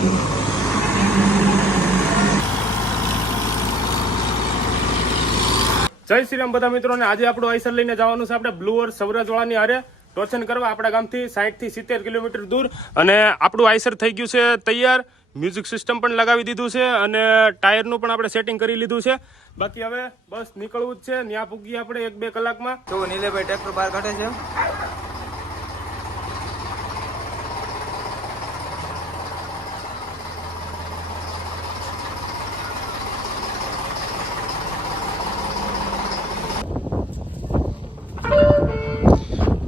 જય શ્રી રામ બધા મિત્રોને. આજે આપણું આઈસર લઈને જવાનું છે આપણે બ્લુ અર્થ સૌરાજવાળાની હારે ટોચન કરવા આપણા ગામથી 60 થી 70 કિલોમીટર દૂર. અને આપણું આઈસર થઈ ગયું છે તૈયાર, મ્યુઝિક સિસ્ટમ પણ લગાવી દીધું છે અને ટાયરનું પણ આપણે સેટિંગ કરી લીધું છે. બાકી હવે બસ નીકળવું જ છે. ત્યાં પૂગીએ આપણે 1-2 કલાકમાં. તો નીલેભાઈ ટ્રેક્ટર બહાર કાઢે છે.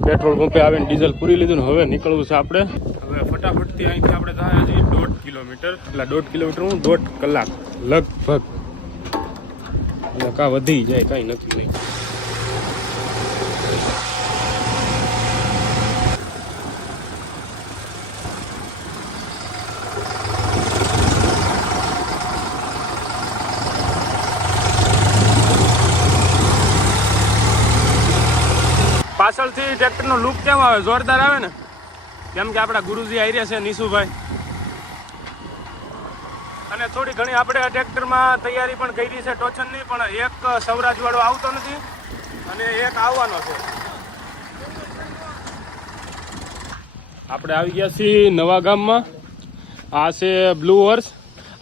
પેટ્રોલ પંપે આવીને ડીઝલ પૂરી લીધું ને હવે નીકળવું છે આપણે. હવે ફટાફટથી અહીંથી આપણે થાય છે 1.5 કિલોમીટર, એટલે 1.5 કિલોમીટર 1.5 કલાક લગભગ. એટલે કા વધી જાય કાંઈ નક્કી નહીં. પાછળથી ટ્રેક્ટરનો લુક કેમ આવે? જોરદાર આવે ને, કેમ કે આપણા ગુરુજી આવી રહ્યા છે નીશુભાઈ. અને થોડી ઘણી આપણે ટ્રેક્ટરમાં તૈયારી પણ કરી છે ટોચનની, પણ એક સૌરાજવાળો આવતો નથી અને એક આવવાનો છે. આપણે આવી ગયા છીએ નવા ગામમાં. આ છે બ્લુ અર્થ.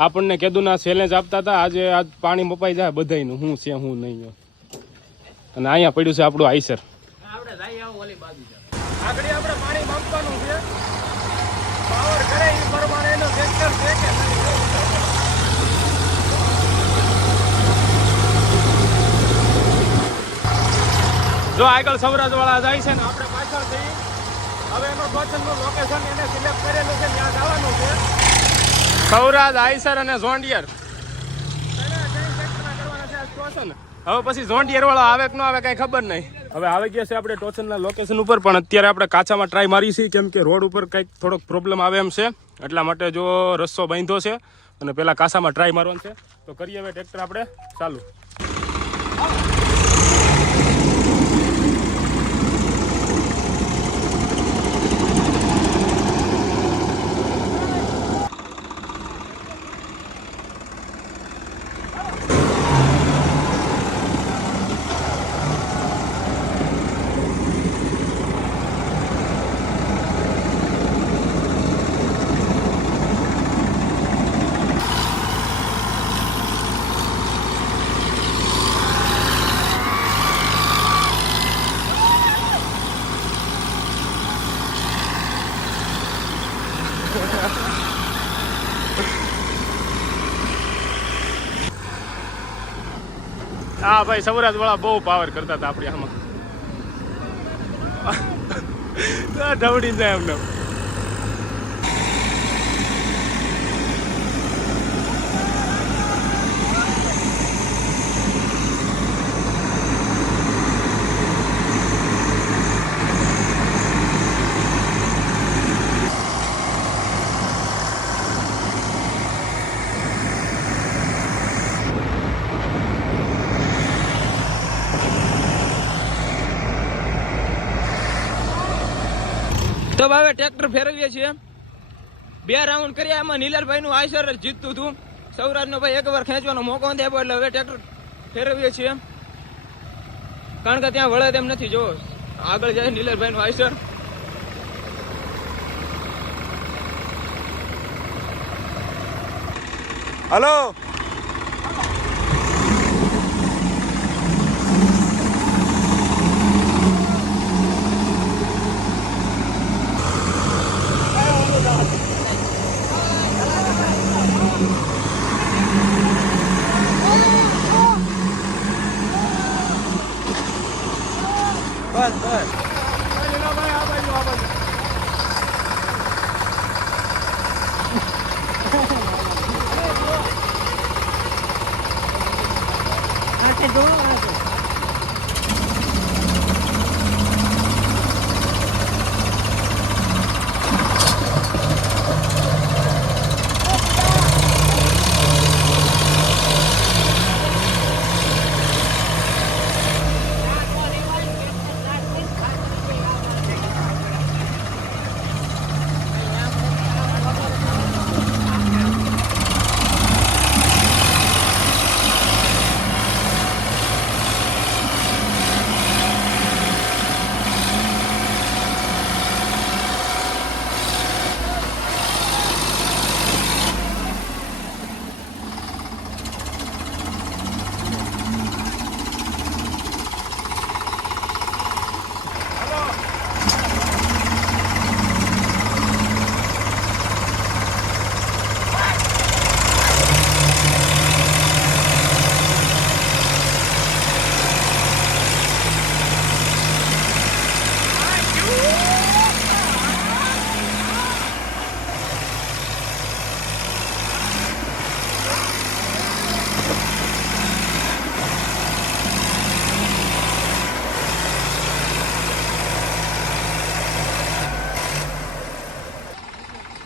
આપણને કેદુના ચેલેન્જ આપતા હતા. આજે આજ પાણી મપાઈ જાય બધાયનું, હું છે હું નહીં. અને અહીંયા પડ્યું છે આપણું આઈસર. આગળ આપણે પાણી માપવાનું છે. પાવર કરે એ પ્રમાણે એનો ટ્રેક્ટર છે કે જો આગળ સૌરાજવાળા જાય છે ને આપણે પાછળ જઈ. હવે એનો ટોચનનું લોકેશન એને સિલેક્ટ કરેલું છે, ત્યાં જવાનું છે. સૌરાજ, આઈસર અને ઝોન્ડિયર કરવાના છે આજ ટોચન. હવે પછી ઝોન્ડિયર વાળો આવે કે ન આવે કઈ ખબર નહીં. હવે આવી ગયા છે આપણે ટોચનના લોકેશન ઉપર, પણ અત્યારે આપણે કાચામાં ટ્રાય મારી છીએ, કેમ કે રોડ ઉપર કંઈક થોડોક પ્રોબ્લેમ આવે એમ છે. એટલા માટે જો રસ્તો બાંધ્યો છે અને પેલા કાચામાં ટ્રાય મારવાનું છે. તો કરીએ હવે ટ્રેક્ટર આપણે ચાલુ. હા ભાઈ, સૌરાજ વાળા બહુ પાવર કરતા હતા આપણી આમાં. ઢવડી જાય એમને. તો હવે ટ્રેક્ટર ફેરવીએ છીએ. 2 રાઉન્ડ કર્યા, એમાં નીલાલભાઈ નું આઈસર જીતતું હતું. સૌરાજનો ભાઈ એકવાર ખેંચવાનો મોકો નથી આપ્યો, એટલે હવે ટ્રેક્ટર ફેરવીએ છીએ. કારણ કે ત્યાં વળે તેમ નથી. જો આગળ જાય નીલાલભાઈ નું આઈસર. હલો, બસ બસ.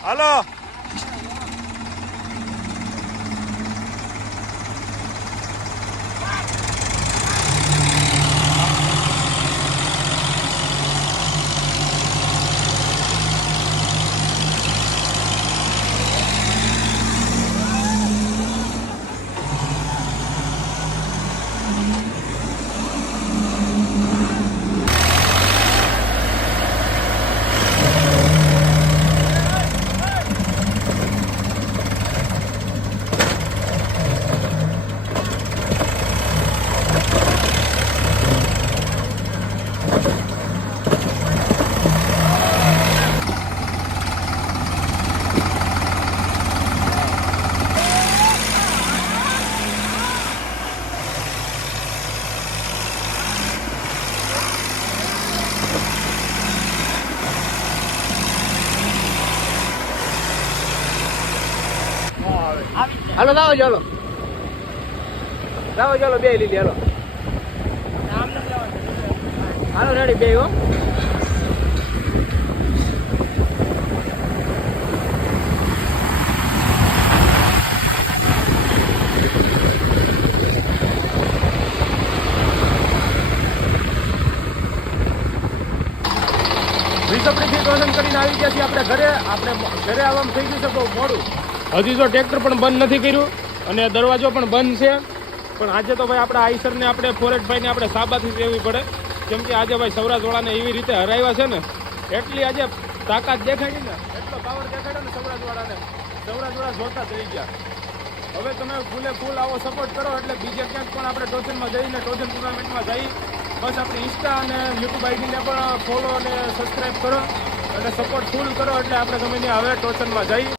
હાલો. હાલો લાવો ચાલો બે લીધી હાલો હાલો રેડી બે હો રીસપડીથી ટોચન કરીને આવી ગયા છીએ આપણે ઘરે આવવામાં થઈ ગયું છે બહુ મોડું. હજી તો ટ્રેક્ટર પણ બંધ નથી કર્યું અને દરવાજો પણ બંધ છે. પણ આજે તો ભાઈ આપણા આઈસરને આપણે ફોરેટભાઈને આપણે સાબાથી દેવી પડે, કેમ કે આજે ભાઈ સૌરાજવાળાને એવી રીતે હરાવ્યા છે ને, એટલી આજે તાકાત દેખાડી ને, એટલો પાવર દેખાડ્યો ને સૌરાજવાળા જોતા જ રહી ગયા. હવે તમે ફૂલ આવો સપોર્ટ કરો એટલે બીજે ક્યાંક પણ આપણે ટોચનમાં જઈને ટોચન ટુર્નામેન્ટમાં જઈ. બસ આપણી ઇન્સ્ટા અને યુટ્યુબ આઈડીને પણ ફોલો અને સબસ્ક્રાઈબ કરો અને સપોર્ટ ફૂલ કરો એટલે આપણે ગમે ત્યાં હવે ટોચનમાં જઈ.